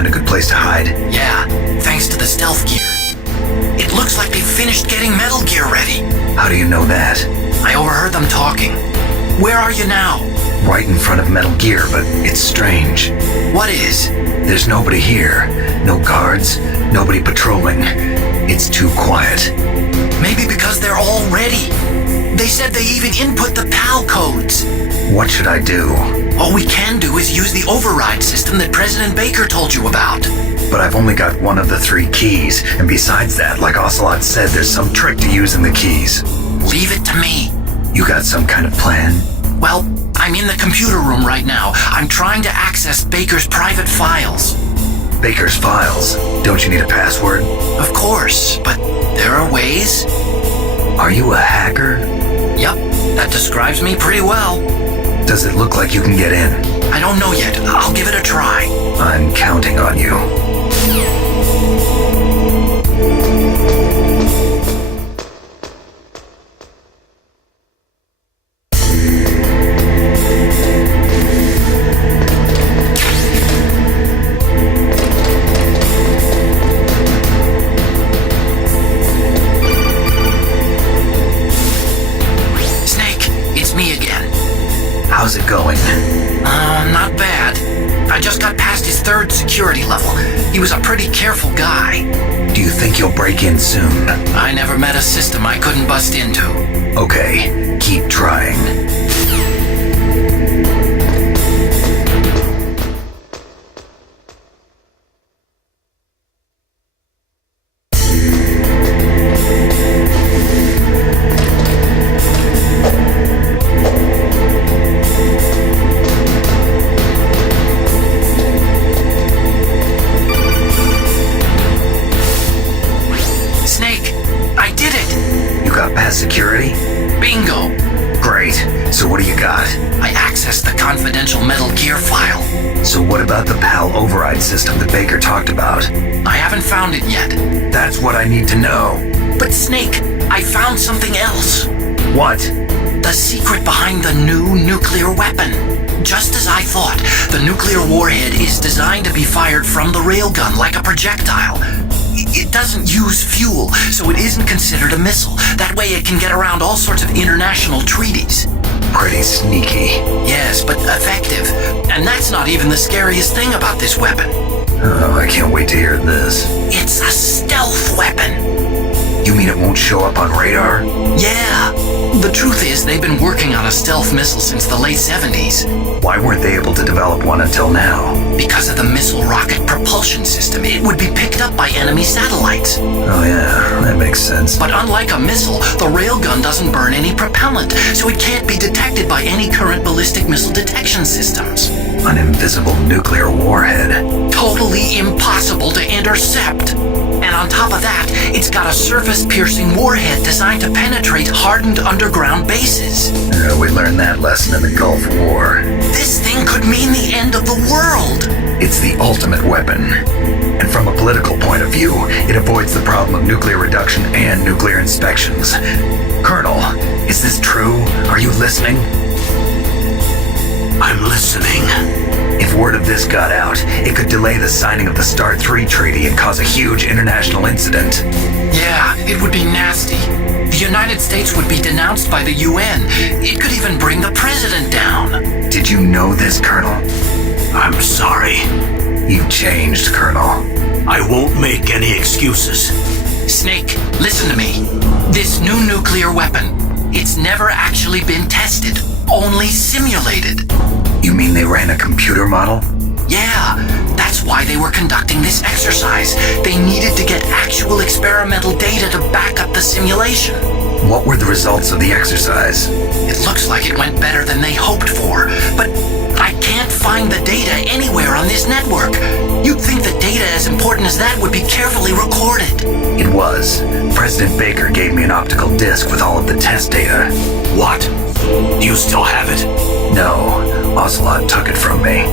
find a good place to hide? Yeah, thanks to the stealth gear. It looks like they finished getting Metal Gear ready. How do you know that? I overheard them talking. Where are you now? Right in front of Metal Gear, but it's strange. What is? There's nobody here. No guards, nobody patrolling. It's too quiet. Maybe because they're all ready. They said they even input the PAL codes. What should I do? All we can do is use the override system that President Baker told you about. But I've only got one of the 3 keys, and besides that, like Ocelot said, there's some trick to using the keys. Leave it to me. You got some kind of plan? Well, I'm in the computer room right now. I'm trying to access Baker's private files. Baker's files? Don't you need a password? Of course, but there are ways. Are you a hacker? Yep, that describes me pretty well. Does it look like you can get in? I don't know yet. I'll give it a try. I'm counting on you. How's it going? Not bad. I just got past his 3rd security level. He was a pretty careful guy. Do you think you'll break in soon? I never met a system I couldn't bust into. Okay, keep trying. Security? Bingo! Great. So what do you got? I accessed the confidential Metal Gear file. So what about the PAL override system that Baker talked about? I haven't found it yet. That's what I need to know. But Snake, I found something else. What? The secret behind the new nuclear weapon. Just as I thought, the nuclear warhead is designed to be fired from the railgun like a projectile. It doesn't use fuel, so it isn't considered a missile. That way it can get around all sorts of international treaties. Pretty sneaky. Yes, but effective. And that's not even the scariest thing about this weapon. Oh, I can't wait to hear this. It's a stealth weapon. You mean it won't show up on radar? Yeah. The truth is, they've been working on a stealth missile since the late 70s. Why weren't they able to develop one until now? Because of the missile rocket propulsion system. It would be picked up by enemy satellites. Oh yeah, that makes sense. But unlike a missile, the railgun doesn't burn any propellant, so it can't be detected by any current ballistic missile detection systems. An invisible nuclear warhead. Totally impossible to intercept. And on top of that, it's got a surface-piercing warhead designed to penetrate hardened underground bases. We learned that lesson in the Gulf War. This thing could mean the end of the world. It's the ultimate weapon. And from a political point of view, it avoids the problem of nuclear reduction and nuclear inspections. Colonel, is this true? Are you listening? I'm listening. If word of this got out, it could delay the signing of the START 3 treaty and cause a huge international incident. Yeah, it would be nasty. The United States would be denounced by the UN. It could even bring the president down. Did you know this, Colonel? I'm sorry. You've changed, Colonel. I won't make any excuses. Snake, listen to me. This new nuclear weapon, it's never actually been tested, only simulated. You mean they ran a computer model? Yeah, that's why they were conducting this exercise. They needed to get actual experimental data to back up the simulation. What were the results of the exercise? It looks like it went better than they hoped for, but I can't find the data anywhere on this network. You'd think that data as important as that would be carefully recorded. It was. President Baker gave me an optical disc with all of the test data. What? Do you still have it? No. Ocelot took it from me.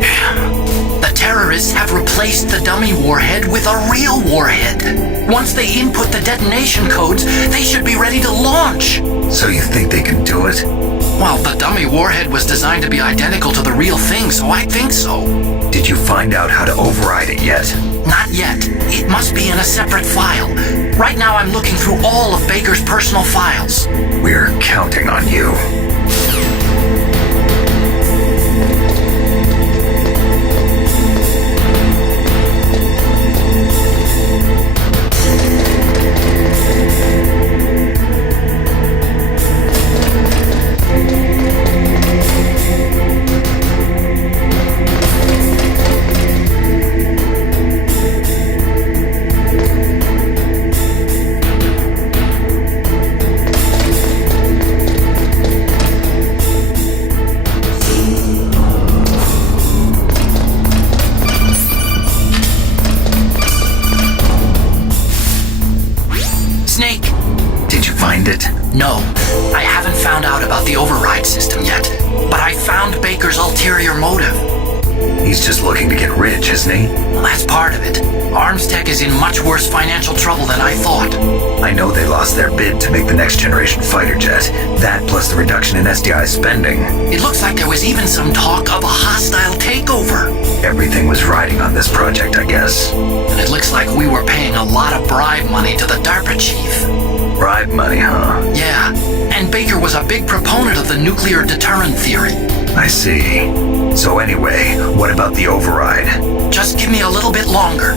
Damn. The terrorists have replaced the dummy warhead with a real warhead. Once they input the detonation codes, they should be ready to launch. So you think they can do it? Well, the dummy warhead was designed to be identical to the real thing, so I think so. Did you find out how to override it yet? Not yet. It must be in a separate file. Right now I'm looking through all of Baker's personal files. We're counting on you. No, I haven't found out about the override system yet, but I found Baker's ulterior motive. He's just looking to get rich, isn't he? Well, that's part of it. Armstech is in much worse financial trouble than I thought. I know they lost their bid to make the next generation fighter jet. That plus the reduction in SDI spending. It looks like there was even some talk of a hostile takeover. Everything was riding on this project, I guess. And it looks like we were paying a lot of bribe money to the DARPA chief. Bribe money, huh? Yeah, and Baker was a big proponent of the nuclear deterrent theory. I see. So anyway, what about the override? Just give me a little bit longer.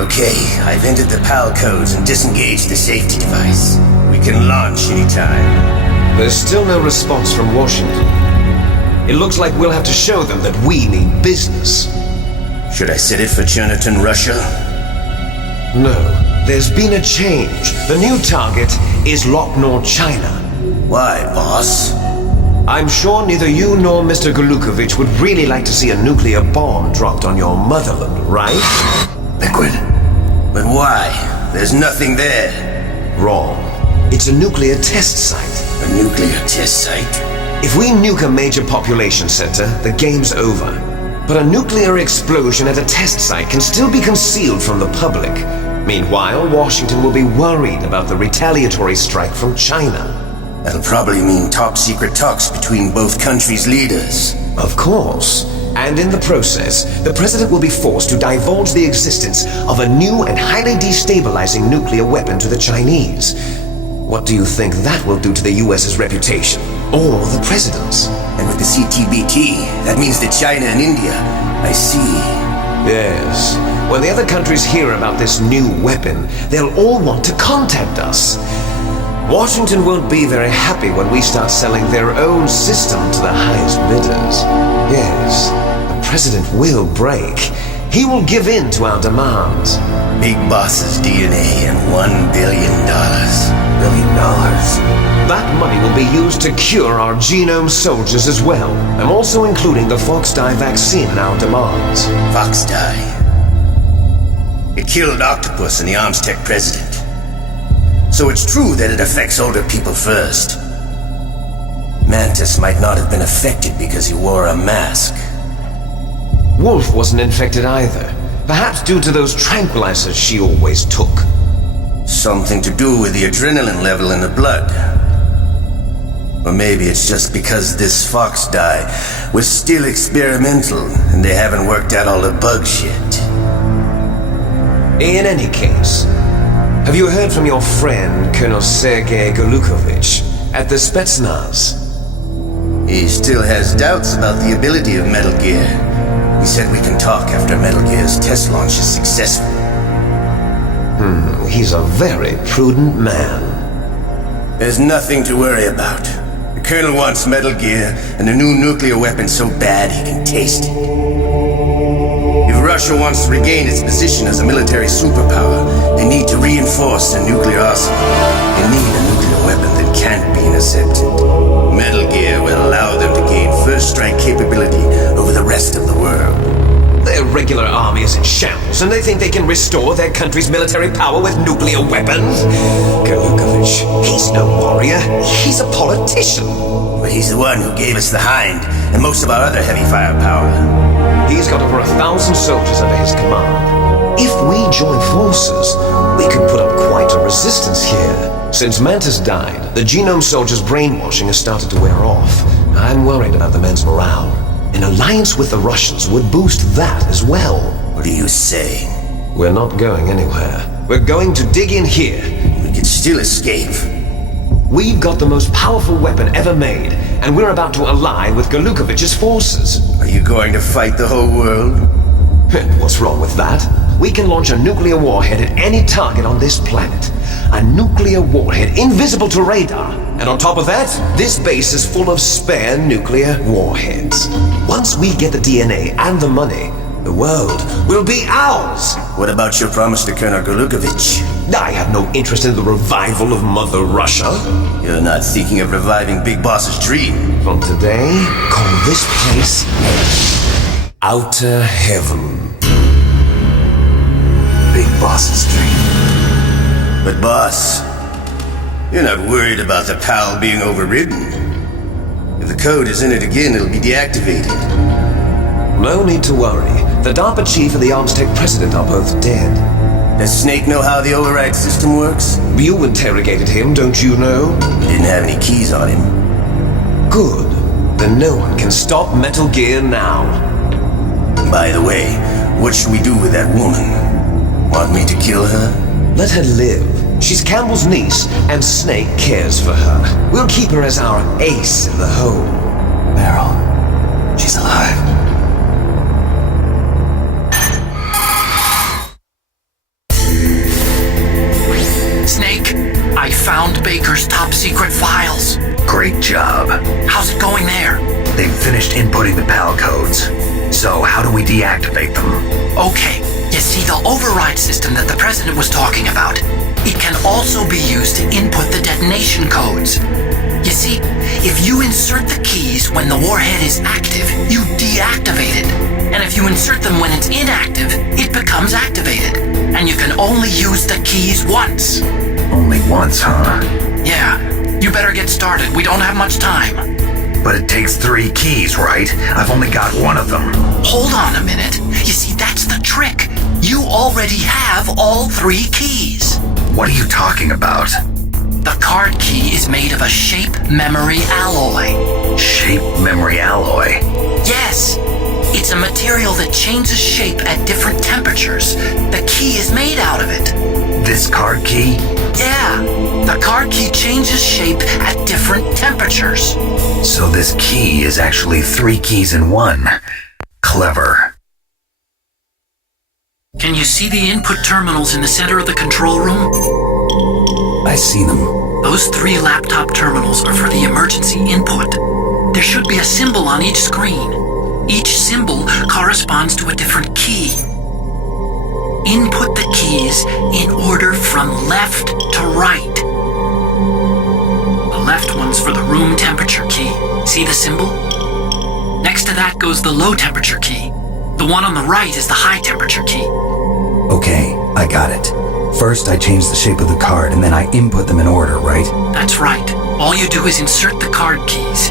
Okay, I've entered the PAL codes and disengaged the safety device. We can launch anytime. There's still no response from Washington. It looks like we'll have to show them that we mean business. Should I set it for Cherniton, Russia? No, there's been a change. The new target is Locknor, China. Why, boss? I'm sure neither you nor Mr. Golukovich would really like to see a nuclear bomb dropped on your motherland, right? Liquid. But why? There's nothing there. Wrong. It's a nuclear test site. A nuclear test site? If we nuke a major population center, the game's over. But a nuclear explosion at a test site can still be concealed from the public. Meanwhile, Washington will be worried about the retaliatory strike from China. That'll probably mean top-secret talks between both countries' leaders. Of course. And in the process, the president will be forced to divulge the existence of a new and highly destabilizing nuclear weapon to the Chinese. What do you think that will do to the US's reputation? Or the president's? And with the CTBT, that means that China and India. I see. Yes. When the other countries hear about this new weapon, they'll all want to contact us. Washington won't be very happy when we start selling their own system to the highest bidders. Yes, the president will break. He will give in to our demands. Big boss's DNA and $1 billion. $1 billion? That money will be used to cure our genome soldiers as well. I'm also including the Foxdie vaccine in our demands. Foxdie? It killed Octopus and the Armstech president. So it's true that it affects older people first. Mantis might not have been affected because he wore a mask. Wolf wasn't infected either. Perhaps due to those tranquilizers she always took. Something to do with the adrenaline level in the blood. Or maybe it's just because this Foxdie was still experimental and they haven't worked out all the bugs yet. In any case, have you heard from your friend, Colonel Sergei Golukovich, at the Spetsnaz? He still has doubts about the ability of Metal Gear. He said we can talk after Metal Gear's test launch is successful. He's a very prudent man. There's nothing to worry about. The Colonel wants Metal Gear and a new nuclear weapon so bad he can taste it. If Russia wants to regain its position as a military superpower, they need to reinforce their nuclear arsenal. They need a nuclear weapon that can't be intercepted. Metal Gear will allow them to gain first strike capability over the rest of the world. Their regular army is in shambles, and they think they can restore their country's military power with nuclear weapons? Galukovich, he's no warrior. He's a politician. But he's the one who gave us the Hind and most of our other heavy firepower. He's got over 1,000 soldiers under his command. If we join forces, we could put up quite a resistance here. Since Mantis died, the Genome soldiers' brainwashing has started to wear off. I'm worried about the men's morale. An alliance with the Russians would boost that as well. What are you saying? We're not going anywhere. We're going to dig in here. We can still escape. We've got the most powerful weapon ever made, and we're about to ally with Galukovich's forces. Are you going to fight the whole world? What's wrong with that? We can launch a nuclear warhead at any target on this planet. A nuclear warhead invisible to radar. And on top of that, this base is full of spare nuclear warheads. Once we get the DNA and the money, the world will be ours. What about your promise to Colonel Galukovich? I have no interest in the revival of Mother Russia. You're not thinking of reviving Big Boss's dream. From today, call this place Outer Heaven. Big Boss's dream. But boss, you're not worried about the PAL being overridden. If the code is in it again, it'll be deactivated. No need to worry. The DARPA chief and the Armstech president are both dead. Does Snake know how the override system works? You interrogated him, don't you know? He didn't have any keys on him. Good. Then no one can stop Metal Gear now. By the way, what should we do with that woman? Want me to kill her? Let her live. She's Campbell's niece, and Snake cares for her. We'll keep her as our ace in the hole. Meryl, she's alive. Snake, I found Baker's top secret files. Great job. How's it going there? They've finished inputting the PAL codes. So how do we deactivate them? Okay, you see the override system that the president was talking about. It can also be used to input the detonation codes. You see, if you insert the keys when the warhead is active, you deactivate it. And if you insert them when it's inactive, it becomes activated. And you can only use the keys once. Only once, huh? Yeah, you better get started. We don't have much time. But it takes 3 keys, right? I've only got one of them. Hold on a minute. You see, that's the trick. You already have all 3 keys. What are you talking about? The card key is made of a shape memory alloy. Shape memory alloy? Yes. It's a material that changes shape at different temperatures. The key is made out of it. This card key? Yeah. The card key changes shape at different temperatures. So this key is actually 3 keys in one. Clever. Can you see the input terminals in the center of the control room? I see them. Those 3 laptop terminals are for the emergency input. There should be a symbol on each screen. Each symbol corresponds to a different key. Input the keys in order from left to right. The left one's for the room temperature key. See the symbol? Next to that goes the low temperature key. The one on the right is the high temperature key. Okay, I got it. First, I change the shape of the card, and then I input them in order, right? That's right. All you do is insert the card keys.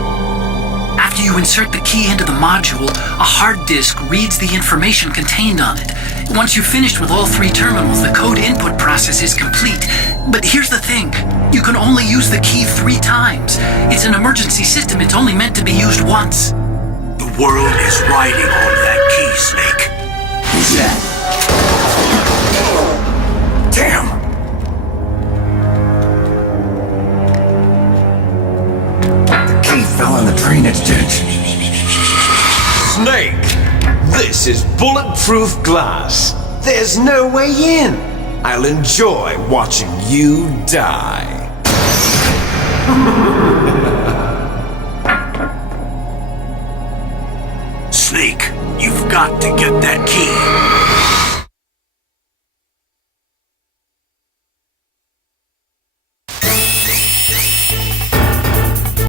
After you insert the key into the module, a hard disk reads the information contained on it. Once you've finished with all 3 terminals, the code input process is complete. But here's the thing. You can only use the key 3 times. It's an emergency system. It's only meant to be used once. The world is riding on that key, Snake. Who's that? Damn! The key fell on the drainage ditch. Snake! This is bulletproof glass. There's no way in. I'll enjoy watching you die. Snake, you've got to get that key.